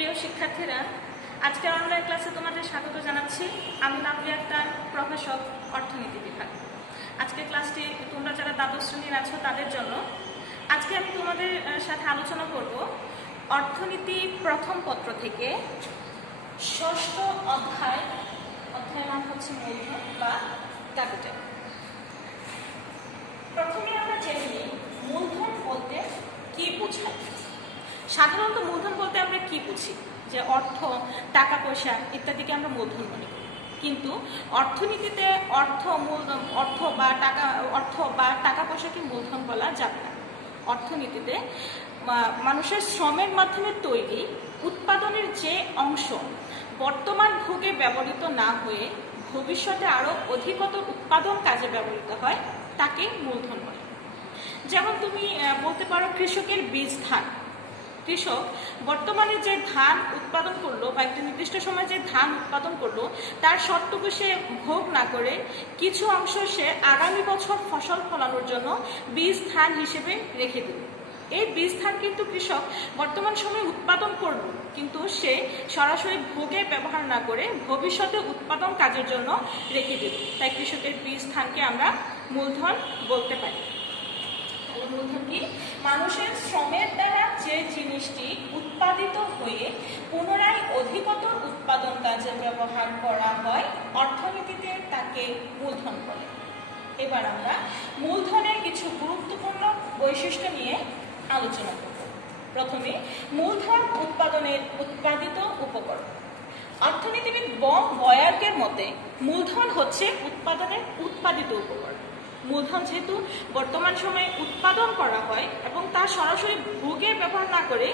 প্রিয় শিক্ষার্থীরা, আজকের অনলাইন ক্লাসে তোমাদের স্বাগত জানাচ্ছি। আমি নাবিয়া আক্তার, প্রভাষক, অর্থনীতি বিভাগ। আজকের ক্লাসটি তোমরা যারা দ্বাদশ শ্রেণীর আছো তাদের জন্য। আজকে আমি তোমাদের সাথে আলোচনা করব অর্থনীতি প্রথম পত্র থেকে ষষ্ঠ অধ্যায়ের নাম হচ্ছে মূলধন বা ক্যাপিটাল। প্রথমে আমরা জেনে নিই মূলধন বলতে কি বোঝায়। সাধারণত মূলধন বলতে আমরা কি বুঝি? যে অর্থ, টাকা পয়সা ইত্যাদিকে আমরা মূলধন মনে করি। কিন্তু অর্থনীতিতে অর্থ বা টাকা পয়সাকে মূলধন বলা যাবে না। অর্থনীতিতে মানুষের শ্রমের মাধ্যমে তৈরি উৎপাদনের যে অংশ বর্তমান ভোগে ব্যবহৃত না হয়ে ভবিষ্যতে আরো অধিকতর উৎপাদন কাজে ব্যবহৃত হয় তাকে মূলধন বলে। যেমন তুমি বলতে পারো কৃষকের বীজ ধান। কৃষক বর্তমানে যে ধান উৎপাদন করলো বা একটা নির্দিষ্ট সময় যে ধান উৎপাদন করলো তার সবটুকু সে ভোগ না করে কিছু অংশ সে আগামী বছর ফসল ফলানোর জন্য বীজ ধান হিসেবে রেখে দিল। এই বীজ ধান কিন্তু কৃষক বর্তমান সময়ে উৎপাদন করলো, কিন্তু সে সরাসরি ভোগে ব্যবহার না করে ভবিষ্যতে উৎপাদন কাজের জন্য রেখে দিল। তাই কৃষকের বীজ ধানকে আমরা মূলধন বলতে পারি। মূলধন কি? মানুষের শ্রমের দ্বারা যে জিনিসটি উৎপাদিত হয়ে পুনরায় অধিকতর উৎপাদন কাজে ব্যবহার করা হয় অর্থনীতিতে তাকে মূলধন বলে। এবার আমরা মূলধনের কিছু গুরুত্বপূর্ণ বৈশিষ্ট্য নিয়ে আলোচনা করব। প্রথমে মূলধন উৎপাদনের উৎপাদিত উপকরণ। অর্থনীতিবিদ বয়ার্কের মতে মূলধন হচ্ছে উৎপাদনের উৎপাদিত উপকরণ। মূলধন যেহেতু বর্তমান সময়ে উৎপাদন করা হয় এবং তা সরাসরি ভোগে ব্যবহার না করে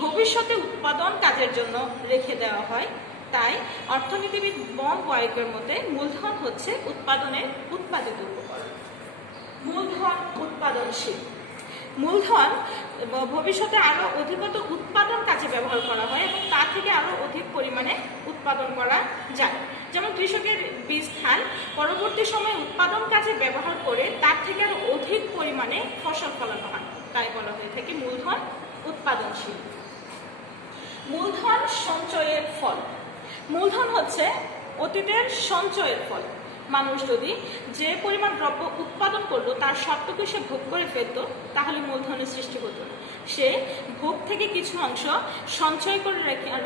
ভবিষ্যতে উৎপাদন কাজের জন্য রেখে দেওয়া হয়, তাই অর্থনীতিবিদ বয়ার্কের মতে মূলধন হচ্ছে উৎপাদনের উৎপাদিত উপকরণ। মূলধন উৎপাদনশীল। মূলধন ভবিষ্যতে আরো অধিকতর উৎপাদন কাজে ব্যবহার করা হয় এবং তা থেকে আরো অধিক পরিমাণে উৎপাদন করা যায়। যেমন কৃষকের বীজ ধান পরবর্তী সময়ে উৎপাদন কাজে ব্যবহার করে তার থেকে আরো অধিক পরিমাণে ফসল ফলানো হয়, তাই বলা হয়ে থাকে মূলধন উৎপাদনশীল। মূলধন সঞ্চয়ের ফল। মূলধন হচ্ছে অতীতের সঞ্চয়ের ফল। মানুষ যদি যে পরিমাণ দ্রব্য উৎপাদন করলো তার সবটুকু সে ভোগ করে ফেলত, তাহলে মূলধনের সৃষ্টি হতো না। সে ভোগ থেকে কিছু অংশ সঞ্চয় করে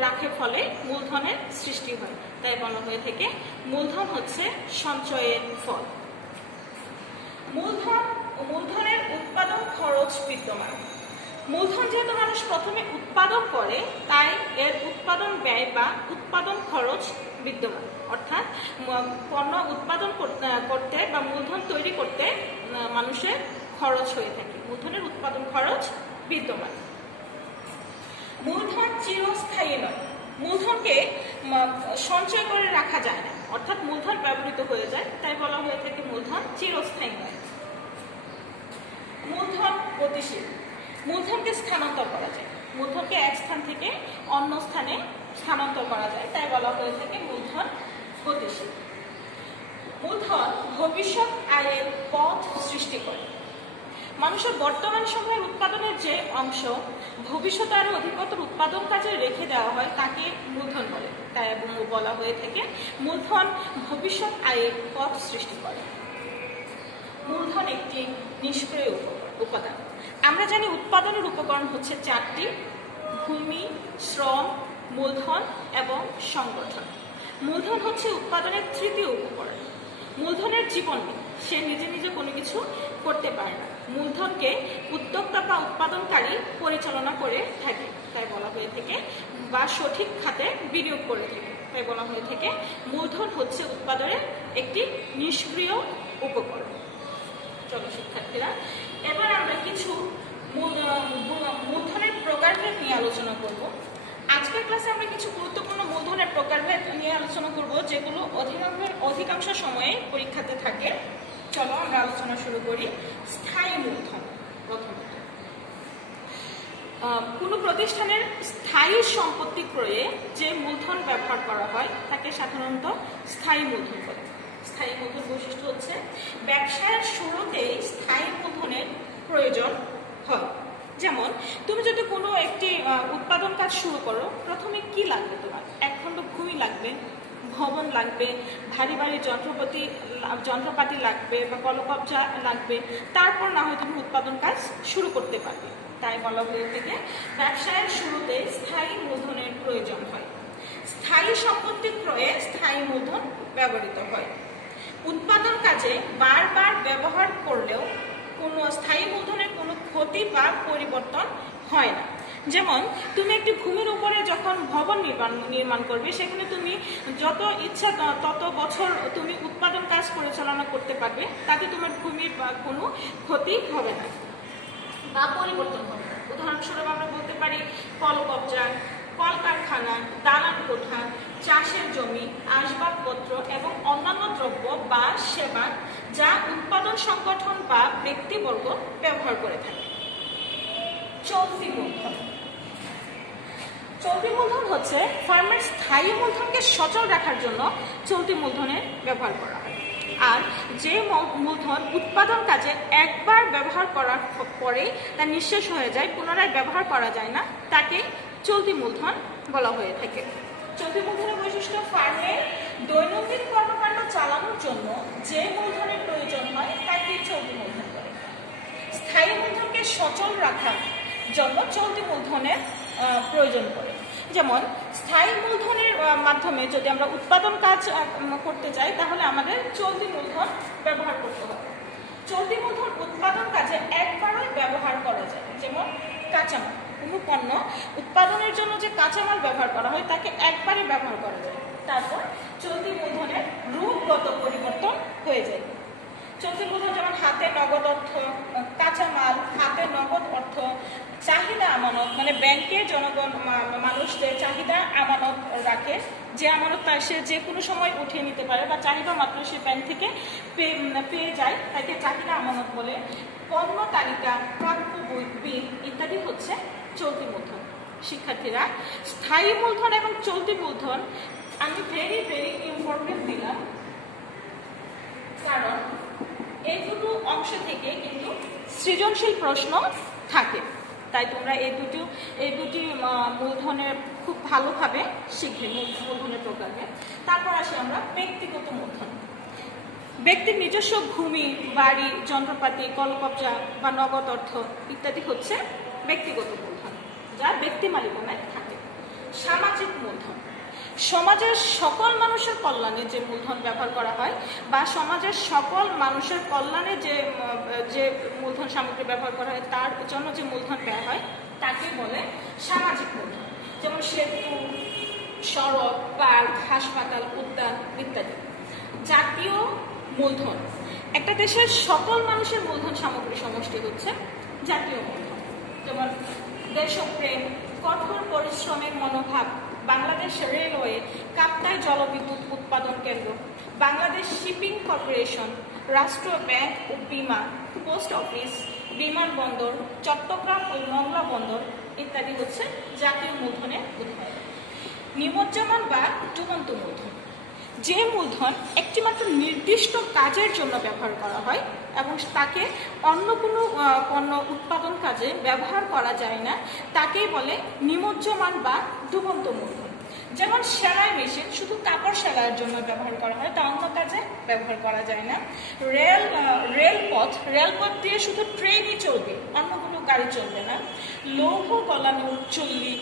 রাখে, ফলে মূলধনের সৃষ্টি হয়। তাই বলা হয়ে থাকে মূলধন হচ্ছে সঞ্চয়ের ফল। মূলধনের উৎপাদন খরচ বিদ্যমান। মূলধন যেহেতু মানুষ প্রথমে উৎপাদন করে, তাই এর উৎপাদন ব্যয় বা উৎপাদন খরচ বিদ্যমান। অর্থাৎ পণ্য উৎপাদন করতে বা মূলধন তৈরি করতে মানুষের খরচ হয়ে থাকে। মূলধনের উৎপাদন খরচ বিদ্যমান। মূলধন চিরস্থায়ী নয়। মূলধনকে সঞ্চয় করে রাখা যায় না, অর্থাৎ মূলধন ব্যবহৃত হয়ে যায়, তাই বলা হয়ে থাকে মূলধন চিরস্থায়ী নয়। মূলধন গতিশীল। মূলধনকে স্থানান্তর করা যায়। মূলধনকে এক স্থান থেকে অন্য স্থানে স্থানান্তর করা যায়, তাই বলা হয়ে থাকে মূলধন গতিশীল। মূলধন ভবিষ্যৎ আয়ের পথ সৃষ্টি করে। মানুষের বর্তমান সময়ের উৎপাদনের যে অংশ ভবিষ্যতে আরো অধিকতর উৎপাদন কাজে রেখে দেওয়া হয় তাকে মূলধন বলে, তাই বলা হয়ে থাকে মূলধন ভবিষ্যৎ আয়ের পথ সৃষ্টি করে। মূলধন একটি নিষ্ক্রিয় উপাদান। আমরা জানি উৎপাদনের উপকরণ হচ্ছে চারটি: ভূমি, শ্রম, মূলধন এবং সংগঠন। মূলধন হচ্ছে উৎপাদনের তৃতীয় উপকরণ। মূলধনের জীবন নেই, সে নিজে নিজে কোনো কিছু করতে পারে না। মূলধনকে উদ্যোক্তা বা উৎপাদনকারী পরিচালনা করে থাকে, তাই বলা হয়ে থাকে, বা সঠিক খাতে বিনিয়োগ করে থাকে, তাই বলা হয়ে থাকে মূলধন হচ্ছে উৎপাদনের একটি নিষ্ক্রিয় উপকরণ। চলো শিক্ষার্থীরা, এবার আমরা কিছু মূলধনের প্রকারভেদ নিয়ে আলোচনা করব। আজকের ক্লাসে আমরা কিছু গুরুত্বপূর্ণ মূলধনের প্রকারভেদ নিয়ে আলোচনা করব, যেগুলো অধিকাংশ সময়ে পরীক্ষাতে থাকে। চলো আমরা আলোচনা শুরু করি। স্থায়ী মূলধন। প্রথমত, কোনো প্রতিষ্ঠানের স্থায়ী সম্পত্তি ক্রয়ে যে মূলধন ব্যবহার করা হয় তাকে সাধারণত স্থায়ী মূলধন বলে। স্থায়ী মূলধন বৈশিষ্ট্য হচ্ছে ব্যবসায়ের শুরুতেই স্থায়ী মূলধনের প্রয়োজন হয়। যেমন তুমি যদি কোনো একটি উৎপাদন কাজ শুরু করো, প্রথমে কি লাগবে? তোমার একখণ্ড ভূমি লাগবে, ভবন লাগবে, ভারী ভারী যন্ত্রপাতি লাগবে বা কলকবজা লাগবে, তারপর না হয় তুমি উৎপাদন কাজ শুরু করতে পারবে। তাই বলা হয়ে থাকে ব্যবসায়ের শুরুতে স্থায়ী মূলধনের প্রয়োজন হয়। স্থায়ী সম্পত্তি ক্রয়ে স্থায়ী মূলধন ব্যবহৃত হয়। উৎপাদন কাজে বারবার ব্যবহার করলেও কোনো স্থায়ী মূলধনের কোনো ক্ষতি বা পরিবর্তন হয় না। যেমন তুমি একটি ভূমির উপরে যখন ভবন নির্মাণ করবে, সেখানে তুমি যত ইচ্ছা তত বছর তুমি উৎপাদন কাজ পরিচালনা করতে পারবে, তাতে তোমার ভূমির কোনো ক্ষতি হবে না বা পরিবর্তন হবে না। উদাহরণস্বরূপ আমরা বলতে পারি কলকবজা, কলকারখানা, দালান কোঠা, চাষের জমি, আসবাবপত্র এবং অন্যান্য দ্রব্য বা সেবা যা উৎপাদন সংগঠন বা ব্যক্তিবর্গ ব্যবহার করে থাকে। চলতি মূলধন। চলতি মূলধন হচ্ছে ফার্মের স্থায়ী মূলধনকে সচল রাখার জন্য চলতি মূলধনের ব্যবহার করা হয়। আর যে মূলধন উৎপাদন কাজে একবার ব্যবহার করার পরেই তা নিঃশেষ হয়ে যায়, পুনরায় ব্যবহার করা যায় না, তাকে চলতি মূলধন বলা হয়ে থাকে। চলতি মূলধনের বৈশিষ্ট্য ফার্মের দৈনন্দিন কর্মকাণ্ড চালানোর জন্য যে মূলধনের প্রয়োজন হয় তাকে চলতি মূলধন বলে। স্থায়ী মূলধনকে সচল রাখার জন্য চলতি মূলধনের প্রয়োজন পড়ে। যেমন স্থায়ী মূলধনের মাধ্যমে যদি আমরা উৎপাদন কাজ করতে চাই, তাহলে আমাদের চলতি মূলধন ব্যবহার করতে হবে। চলতি মূলধন উৎপাদন কাজে একবারই ব্যবহার করা যায়। যেমন কাঁচামাল, কোনো পণ্য উৎপাদনের জন্য যে কাঁচামাল ব্যবহার করা হয় তাকে একবারই ব্যবহার করা যায়, তারপর চলতি মূলধনের রূপগত পরিবর্তন হয়ে যায়। চলতি মূলধন যেমন হাতে নগদ অর্থ, কাঁচামাল, হাতে নগদ অর্থ, চাহিদা আমানত, মানে ব্যাংকে জনগণ মানুষ যে চাহিদা আমানত রাখে, যে আমানত সে যে কোনো সময় উঠিয়ে নিতে পারে বা চাহিদা মাত্র সে ব্যাংক থেকে পেয়ে যায়, তাকে চাহিদা আমানত বলে। পণ্য তালিকা, প্রাপ্য বিল ইত্যাদি হচ্ছে চলতি মূলধন। শিক্ষার্থীরা, স্থায়ী মূলধন এবং চলতি মূলধন আমি ভেরি ভেরি ইম্পর্টেন্ট দিলাম, কারণ এই দুটো অংশ থেকে কিন্তু সৃজনশীল প্রশ্ন থাকে। তাই তোমরা এই দুটি মূলধনের খুব ভালোভাবে শিখবে মূলধনের প্রকারকে। তারপর আসি আমরা ব্যক্তিগত মূলধন। ব্যক্তির নিজস্ব ভূমি, বাড়ি, যন্ত্রপাতি, কলকবজা বা নগদ অর্থ ইত্যাদি হচ্ছে ব্যক্তিগত মূলধন, যা ব্যক্তি মালিকানায় থাকে। সামাজিক মূলধন, সমাজের সকল মানুষের কল্যাণে যে মূলধন ব্যবহার করা হয় বা সমাজের সকল মানুষের কল্যাণে যে মূলধন সামগ্রী ব্যবহার করা হয়, তার জন্য যে মূলধন ব্যয় হয় তাকে বলে সামাজিক মূলধন। যেমন সেতু, সড়ক, পার্ক, হাসপাতাল, উদ্যান ইত্যাদি। জাতীয় মূলধন, একটা দেশের সকল মানুষের মূলধন সামগ্রী সমষ্টি হচ্ছে জাতীয় মূলধন। যেমন দেশপ্রেম, কঠোর পরিশ্রমের মনোভাব, বাংলাদেশ রেলওয়ে, কাপ্তাই জলবিদ্যুৎ উৎপাদন কেন্দ্র, বাংলাদেশ শিপিং কর্পোরেশন, রাষ্ট্র ব্যাংক ও বিমা, পোস্ট অফিস, বিমানবন্দর, চট্টগ্রাম ও মংলা বন্দর ইত্যাদি হচ্ছে জাতীয় মূলধনের উদাহরণ। নিমজ্জমান বা ডুবন্ত মূলধন, যে মূলধন একটিমাত্র নির্দিষ্ট কাজের জন্য ব্যবহার করা হয় এবং তাকে অন্য কোনো পণ্য উৎপাদন কাজে ব্যবহার করা যায় না, তাকেই বলে নিমজ্জমান বা ডুবন্ত মূলধন। যেমন সেলাই মেশিন শুধু কাপড় সেলাইয়ের জন্য ব্যবহার করা হয়, তা অন্য কাজে ব্যবহার করা যায় না। রেলপথ দিয়ে শুধু ট্রেনই চলবে, অন্য কোনো গাড়ি চলবে না। লৌহ গলানো চুল্লি,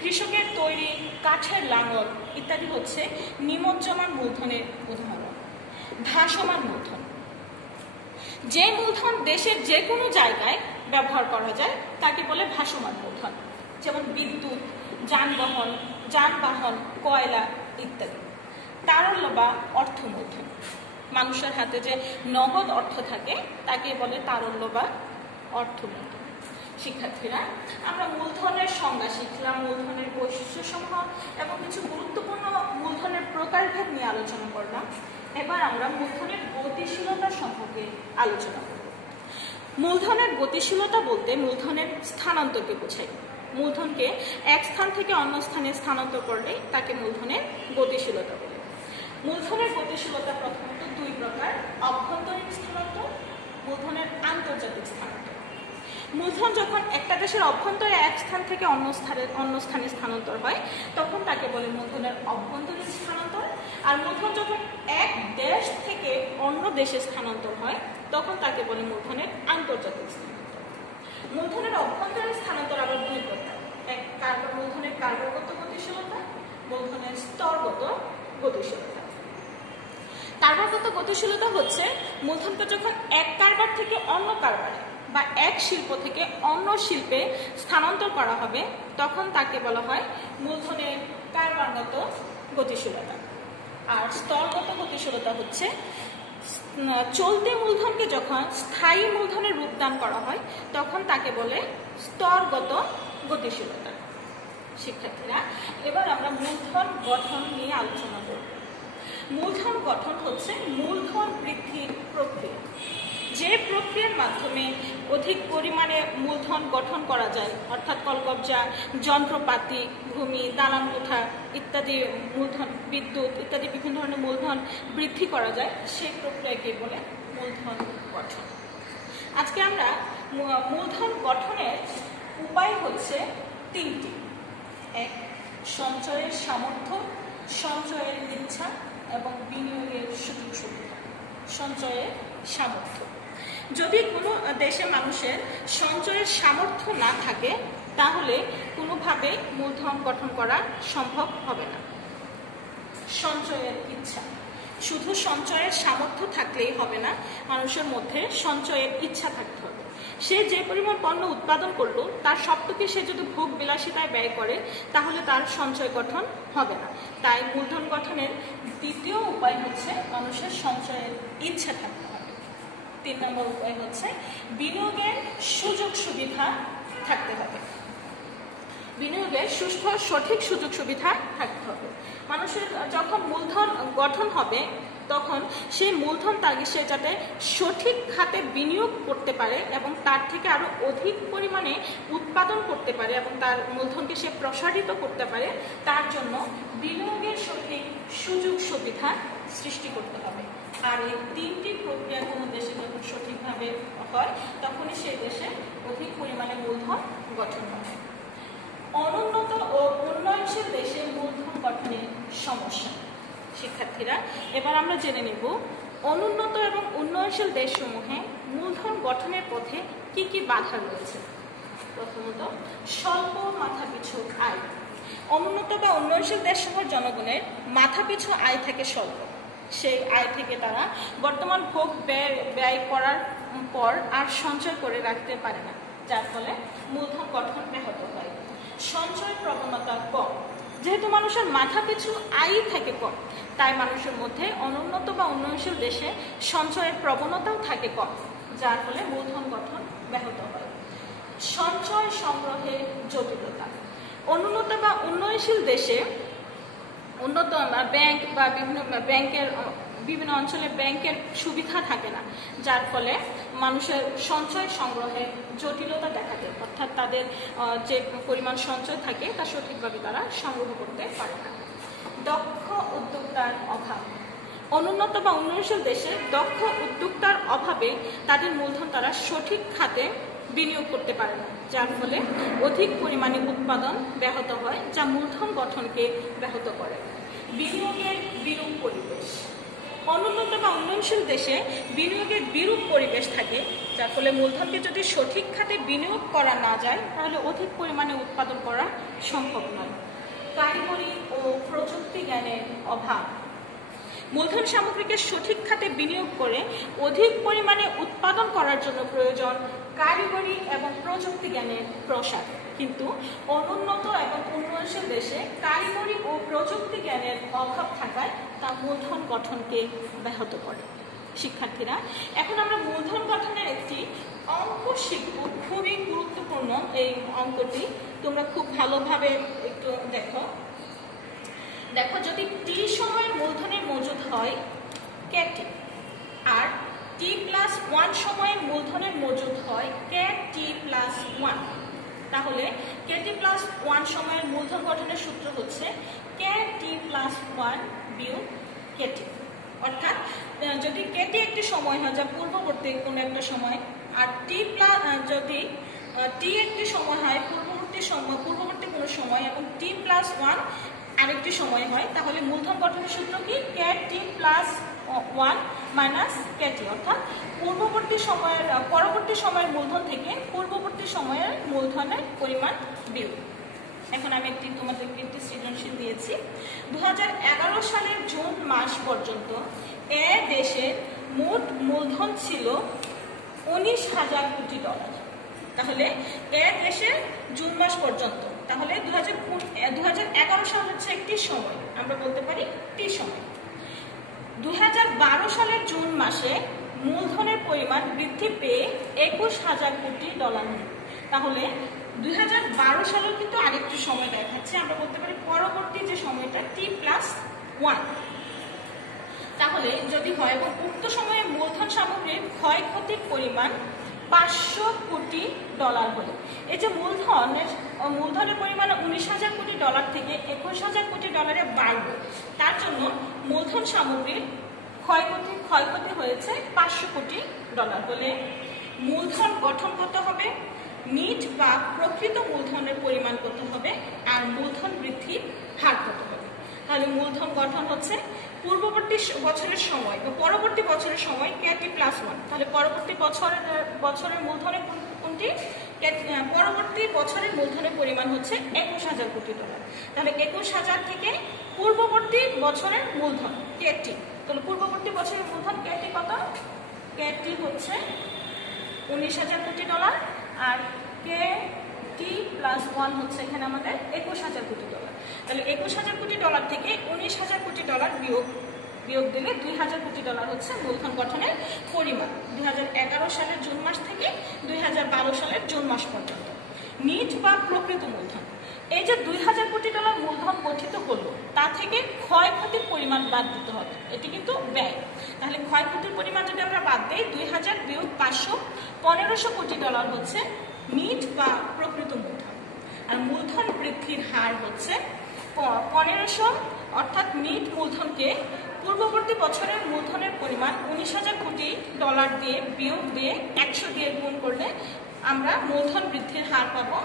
কৃষকের তৈরি কাঠের লাঙল ইত্যাদি হচ্ছে নিমজ্জমান মূলধনের উদাহরণ। ভাসমান মূলধন, যে মূলধন দেশের যে কোনো জায়গায় ব্যবহার করা যায় তাকে বলে ভাসমান মূলধন। যেমন বিদ্যুৎ, যানবাহন, কয়লা ইত্যাদি। তারল্য বা অর্থ মূলধন, মানুষের হাতে যে নগদ অর্থ থাকে তাকে বলে তারল্য বা অর্থ মূলধন। শিক্ষার্থীরা, আমরা মূলধনের সংজ্ঞা শিখলাম, মূলধনের বৈশিষ্ট্যসমূহ এবং কিছু গুরুত্বপূর্ণ মূলধনের প্রকারভেদ নিয়ে আলোচনা করলাম। এবার আমরা মূলধনের গতিশীলতা সম্পর্কে আলোচনা করব। মূলধনের গতিশীলতা বলতে মূলধনের স্থানান্তরকে বোঝায়। মূলধনকে এক স্থান থেকে অন্য স্থানে স্থানান্তর করলে তাকে মূলধনের গতিশীলতা বলে। মূলধনের গতিশীলতা প্রথমত দুই প্রকার: অভ্যন্তরীণ স্থানান্তর, মূলধনের আন্তর্জাতিক স্থানান্তর। মূলধন যখন একটা দেশের অভ্যন্তরে এক স্থান থেকে অন্য স্থানে স্থানান্তর হয় তখন তাকে বলে মূলধনের অভ্যন্তরীণ স্থানান্তর। আর মূলধন যখন এক দেশ থেকে অন্য দেশে স্থানান্তর হয় তখন তাকে বলে মূলধনের আন্তর্জাতিক স্থানান্তর। মূলধনের অভ্যন্তরীণ স্থানান্তর আবার দুই প্রকার, এক মূলধনের কার্যগত গতিশীলতা, মূলধনের স্তরগত গতিশীলতা। কার্যগত গতিশীলতা হচ্ছে মূলধনকে যখন এক কারবার থেকে অন্য কারবারে বা এক শিল্প থেকে অন্য শিল্পে স্থানান্তর করা হবে তখন তাকে বলা হয় মূলধনের কারবারগত গতিশীলতা। আর স্তরগত গতিশীলতা হচ্ছে চলতি মূলধনকে যখন স্থায়ী মূলধনের রূপদান করা হয় তখন তাকে বলে স্তরগত গতিশীলতা। শিক্ষার্থীরা, এবার আমরা মূলধন গঠন নিয়ে আলোচনা করব। মূলধন গঠন হচ্ছে মূলধন বৃদ্ধির প্রক্রিয়া। যে প্রক্রিয়ার মাধ্যমে অধিক পরিমাণে মূলধন গঠন করা যায়, অর্থাৎ কলকবজা, যন্ত্রপাতি, ভূমি, দালান কোঠা ইত্যাদি মূলধন, বিদ্যুৎ ইত্যাদি বিভিন্ন ধরনের মূলধন বৃদ্ধি করা যায়, সেই প্রক্রিয়াকে বলে মূলধন গঠন। আজকে আমরা মূলধন গঠনের উপায় হচ্ছে তিনটি। এক, সঞ্চয়ের সামর্থ্য, সঞ্চয়ের ইচ্ছা এবং বিনিয়োগের সুযোগ সুবিধা। সঞ্চয়ের সামর্থ্য, যদি কোনো দেশে মানুষের সঞ্চয়ের সামর্থ্য না থাকে তাহলে কোনোভাবে মূলধন গঠন করা সম্ভব হবে না। সঞ্চয়ের ইচ্ছা, শুধু সঞ্চয়ের সামর্থ্য থাকলেই হবে না, মানুষের মধ্যে সঞ্চয়ের ইচ্ছা থাকতে হবে। সে যে পরিমাণ পণ্য উৎপাদন করলো তার সবটুকু সে যদি ভোগ বিলাসিতায় ব্যয় করে তাহলে তার সঞ্চয় গঠন হবে না। তাই মূলধন গঠনের দ্বিতীয় উপায় হচ্ছে মানুষের সঞ্চয়ের ইচ্ছা থাকতে হবে। 3 নম্বর উপায় হচ্ছে বিনিয়োগের সুযোগ সুবিধা থাকতে হবে। বিনিয়োগের সুষ্ঠু সঠিক সুযোগ সুবিধা থাকতে হবে। মানুষের যখন মূলধন গঠন হবে তখন সেই মূলধন সে যাতে সঠিক খাতে বিনিয়োগ করতে পারে এবং তার থেকে আরো অধিক পরিমাণে উৎপাদন করতে পারে এবং তার মূলধনকে সে প্রসারিত করতে পারে, তার জন্য বিনিয়োগের সঠিক সুযোগ সুবিধা সৃষ্টি করতে হবে। আর এই তিনটি প্রক্রিয়া কোনো দেশে যখন সঠিকভাবে হয় তখনই সেই দেশে অধিক পরিমাণে মূলধন গঠন হবে। অনুন্নত ও উন্নয়নশীল দেশে মূলধন গঠনের সমস্যা। শিক্ষার্থীরা, এবার আমরা জেনে নেব অনুন্নত এবং উন্নয়নশীল দেশসমূহে মূলধন গঠনের পথে কি কি বাধা রয়েছে। প্রথমত, স্বল্প মাথাপিছু আয়। অনুন্নত বা উন্নয়নশীল দেশসমূহের জনগণের মাথাপিছু আয় থাকে স্বল্প। সেই আয় থেকে তারা বর্তমান ভোগ ব্যয় করার পর আর সঞ্চয় করে রাখতে পারে না, যার ফলে মূলধন গঠন ব্যাহত হয়। সঞ্চয় প্রবণতা কম। যেহেতু মানুষের মাথাপিছু আয়ই থাকে কম, তাই মানুষের মধ্যে অনুন্নত বা উন্নয়নশীল দেশে সঞ্চয়ের প্রবণতাও থাকে কম, যার ফলে মূলধন গঠন ব্যাহত হয়। সঞ্চয় সংগ্রহের জটিলতা। অনুন্নত বা উন্নয়নশীল দেশে উন্নত ব্যাংক বা বিভিন্ন অঞ্চলে ব্যাংকের সুবিধা থাকে না, যার ফলে মানুষের সঞ্চয় সংগ্রহে জটিলতা দেখা দেয়, অর্থাৎ তাদের যে পরিমাণ সঞ্চয় থাকে তা সঠিকভাবে তারা সংগ্রহ করতে পারে না। দক্ষ উদ্যোক্তার অভাব। অনুন্নত বা উন্নয়নশীল দেশে দক্ষ উদ্যোক্তার অভাবে তাদের মূলধন তারা সঠিক খাতে বিনিয়োগ করতে পারে না, যার ফলে অধিক পরিমাণে উৎপাদন ব্যাহত হয়, যা মূলধন গঠনকে ব্যাহত করে। বিনিয়োগের বিরূপ পরিবেশ। অনুন্নত বা উন্নয়নশীল দেশে বিনিয়োগের বিরূপ পরিবেশ থাকে, যার ফলে মূলধনকে যদি সঠিক খাতে বিনিয়োগ করা না যায় তাহলে অধিক পরিমাণে উৎপাদন করা সম্ভব নয়। কারিগরি ও প্রযুক্তি জ্ঞানের অভাব। মূলধন সামগ্রীকে সঠিক খাতে বিনিয়োগ করে অধিক পরিমাণে উৎপাদন করার জন্য প্রয়োজন কারিগরি এবং প্রযুক্তি জ্ঞানের প্রসার, কিন্তু অনুন্নত এবং উন্নয়নশীল দেশে কারিগরি ও প্রযুক্তি জ্ঞানের অভাব থাকায় তা মূলধন গঠনকে ব্যাহত করে। শিক্ষার্থীরা, এখন আমরা মূলধন গঠনের একটি অঙ্ক শিখব, খুবই গুরুত্বপূর্ণ এই অঙ্কটি, তোমরা খুব ভালোভাবে একটু দেখো। যদি টি সময়ের মূলধনের মজুদ হয় KT আর t+1 সময়ের মূলধনের মজুদ হয় KT+1, তাহলে KT+1 সময়ের মূলধন গঠনের সূত্র হচ্ছে KT+1 বিয়োগ KT। অর্থাৎ যদি KT একটি সময় হয় যা পূর্ববর্তী কোনো একটা সময় আর যদি টি একটি সময় হয় পূর্ববর্তী কোনো সময় এবং টি প্লাস ওয়ান আরেকটি সময় হয়, তাহলে মূলধন গঠনের সূত্র কি? কে টি প্লাস ওয়ান মাইনাস কে টি, অর্থাৎ পরবর্তী সময়ের মূলধন থেকে পূর্ববর্তী সময়ের মূলধনের পরিমাণ বিয়োগ। এখন আমি তোমাদেরকে একটি সৃজনশীল দিয়েছি। 2011 সালের জুন মাস পর্যন্ত দেশের মোট মূলধন ছিল 19,000 কোটি ডলার। তাহলে দেশের জুন মাস পর্যন্ত, তাহলে 2011 সাল হচ্ছে একটি সময়, আমরা বলতে পারি টি সময়। 2012 সালের জুন মাসে মূলধনের পরিমাণ বৃদ্ধি পেয়ে 21,000 কোটি ডলার হল। তাহলে 2012 সালেও কিন্তু আরেকটি সময় দেখাচ্ছে, আমরা বলতে পারি পরবর্তী যে সময়টা টি প্লাস ওয়ান। তাহলে যদি হয় এবং উক্ত সময়ে মূলধন সামগ্রীর ক্ষয়ক্ষতির পরিমাণ 500 কোটি ডলার হলো। এই যে মূলধনের পরিমাণ 19,000 কোটি ডলার থেকে 21,000 কোটি ডলারে বাড়বে, তার জন্য মূলধন সামগ্রীর ক্ষয়ক্ষতি হয়েছে 500 কোটি ডলার হলে মূলধন গঠন কত হবে, নিট বা প্রকৃত মূলধনের পরিমাণ কত হবে, আর মূলধন বৃদ্ধির হার কত হবে। তাহলে মূলধন গঠন হচ্ছে পূর্ববর্তী বছরের সময় বা পরবর্তী বছরের সময় কে প্লাস ওয়ান। তাহলে পরবর্তী বছরের মূলধনের কোনটি? পরবর্তী বছরের মূলধনের পরিমাণ হচ্ছে 21,000 কোটি ডলার। তাহলে 21,000 থেকে পূর্ববর্তী বছরের মূলধন কে, তাহলে পূর্ববর্তী বছরের মূলধন কে কত? কে হচ্ছে 19,000 কোটি ডলার, আর কে টি প্লাস ওয়ান হচ্ছে এখানে আমাদের 21,000 কোটি ডলার। তাহলে 21,000 কোটি ডলার থেকে 19,000 কোটি ডলার বিয়োগ দিলে 2,000 কোটি ডলার হচ্ছে মূলধন গঠনের পরিমাণ 2011 সালের জুন মাস থেকে 2012 সালের জুন মাস পর্যন্ত। নিট বা প্রকৃত মূলধন, এই যে 2,000 কোটি ডলার মূলধন গঠিত হলো, তা থেকে ক্ষয়ক্ষতির পরিমাণ বাদ দিতে হবে, এটি কিন্তু ব্যয়। তাহলে ক্ষয়ক্ষতির পরিমাণ যদি আমরা বাদ দিই, 2,000 বিয়োগ 500, 1,500 কোটি ডলার হচ্ছে নিট বা প্রকৃত মূলধন। আর মূলধন বৃদ্ধির হার হচ্ছে 1,500, অর্থাৎ নিট মূলধনকে পূর্ববর্তী বছরের মূলধনের পরিমাণ 19,000 কোটি ডলার দিয়ে বিয়োগ দিয়ে 100 দিয়ে গুণ করলে আমরা মূলধন বৃদ্ধির হার পাবো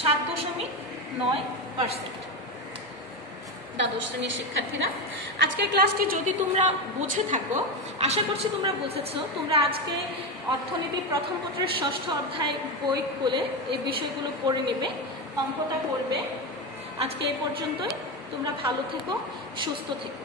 7.9%। দ্বাদশ শ্রেণীর শিক্ষার্থীরা, আজকের ক্লাসটি যদি তোমরা বুঝে থাকো, আশা করছি তোমরা বুঝেছো। তোমরা আজকে অর্থনীতির প্রথম পত্রের 6ষ্ঠ অধ্যায় বই খুলে এই বিষয়গুলো পড়ে নেবে, অঙ্কটা করবে। আজকে এই পর্যন্তই। তোমরা ভালো থেকো, সুস্থ থেকো।